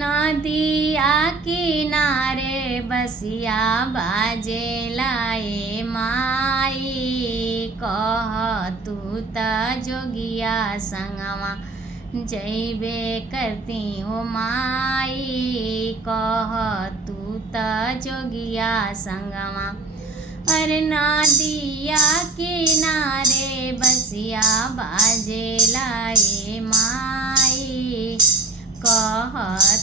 नदिया किनारे बसिया बाजे लाए माई, कह तू त जोगिया संगवा जैबे करती हो माई, कह तू त जोगिया संगवा। अरे नदिया किनारे बसिया बाजे लाए माई, कह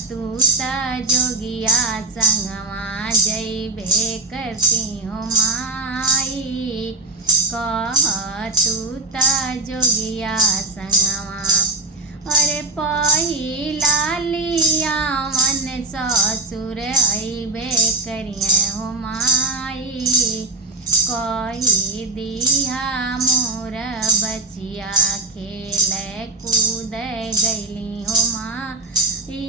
तू त जोगिया संगवा जैबे करती हो माई, कह तू त जोगिया संगवा। अरे पहिला लिया मन ससुर अइबे करिए हो माई, कही दिया मोर बचिया खेल कूद गैली हो माई,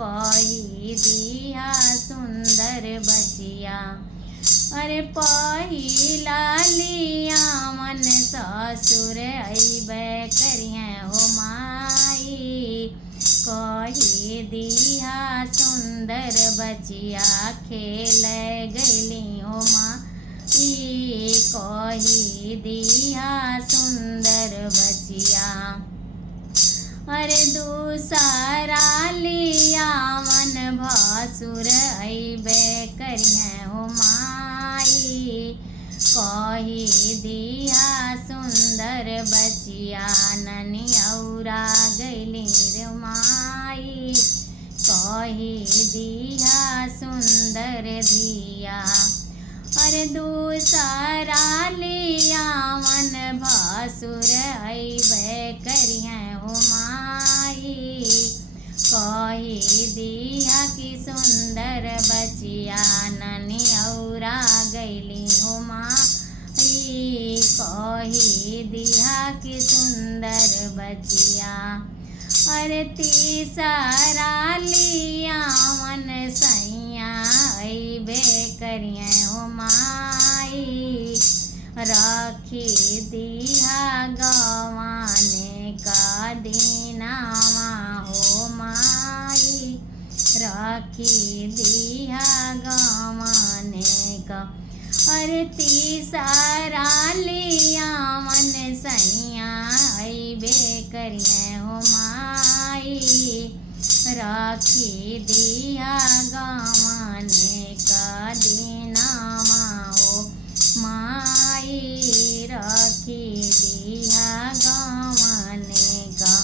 कही दिया सुंदर बचिया। अरे पहिला लिया मन ससुर अइबे करिए हो माई, कही दिया सुंदर बचिया खेल गैली हो माई, कही दिया सुंदर बचिया। अरे दूसरा लिया मन भसुर अइबे करिए हो माई, कही दिया सुंदर बचिया ननियौरा गैली रे माई, कही दिया सुंदर धिया। अरे दूसरा लिया मन भसुर अइबे करिए हो माई, कही दिया कि सुंदर बचिया ननियौरा गैली हो माई, कही दिया कि सुंदर बचिया। अरे तीसरा लिया मन सैया अइबे करिए हो माई, रखी दिया गवाने का दीनावा हो माई, रखी दिया गवाने का। अरे तीसरा लिया मन सैया अइबे करिए हो माई, रखी दिया गवाने का दीनावा हो माई, रखी दिया गवाने का।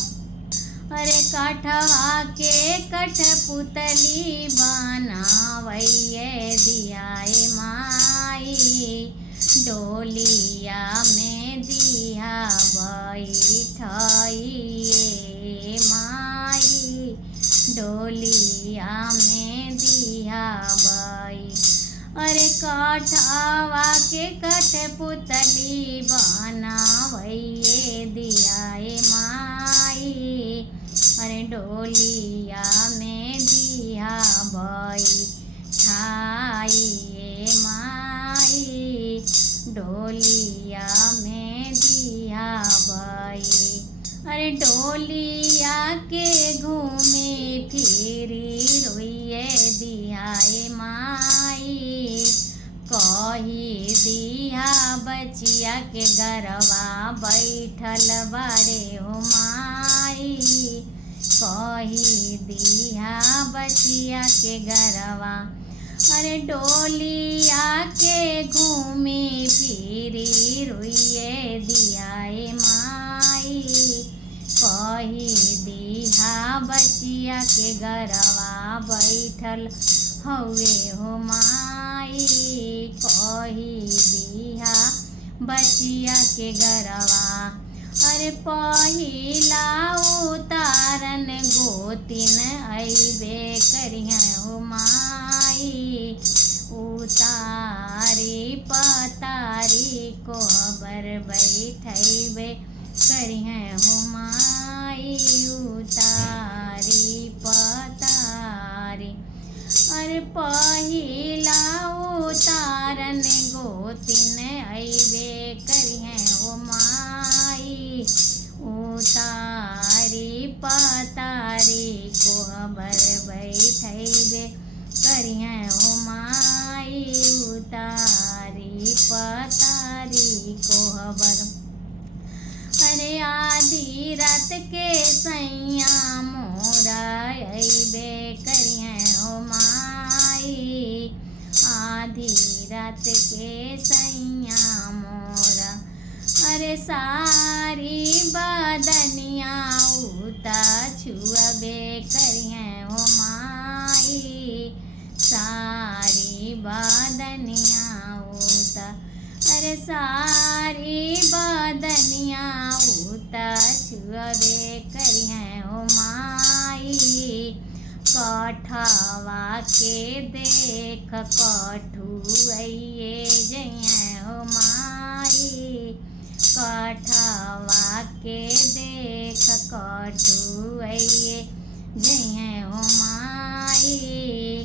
अरे कठवा के कठपुतली बनावैये दियाए माई, डोलिया में दिया बैठाइए माई, डोलिया में दिया बैठ। अरे कठवा के कठपुतली बनावैये दियाए माई, अरे डोलिया में दिया बैठाइए माई, डोलिया में दिया बैठ। अरे डोलिया के घूमी फिरी रोइये दियाए माई, कही दिया बचिया के गरवा बैठल बाड़े हो माई, कही दिया बचिया के गरवा। अरे डोलिया के घूमी फिरी रोइये दियाए माई, कही दिया बचिया के गरवा बैठल हवे हो माई, कही दिया बचिया के गरवा। अरे पहिला उतारन गोतिन अइबे करिए हो माई, उतारी पतारी कोबर बैठैबे करिए हो माई, उतारी पतारी। अरे पहिला उतारन गोतिन अइबे करिए हो माई, उतारी पतारी कोबर करिहे ओ माई उतारी पतारी कोहबर। अरे आधी रात के सैया मोरा अइबे करिहे ओ माई, आधी रात के सैया मोरा। अरे सारी बदनिया उता छुअबे करिहे ओ माई, सारी बदनिया उता। अरे सारी बदनिया उता छुअबे करिहे ओ माई, कठवा के देख कठुअइए जइहे ओ माई, कठवा के देख कठुअइए जइहे ओ माई,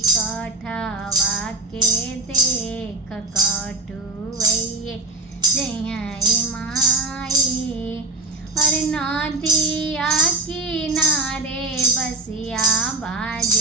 कठवा के देख कठुअइए जइहे माई। अरे नदिया किनारे बसिया बाज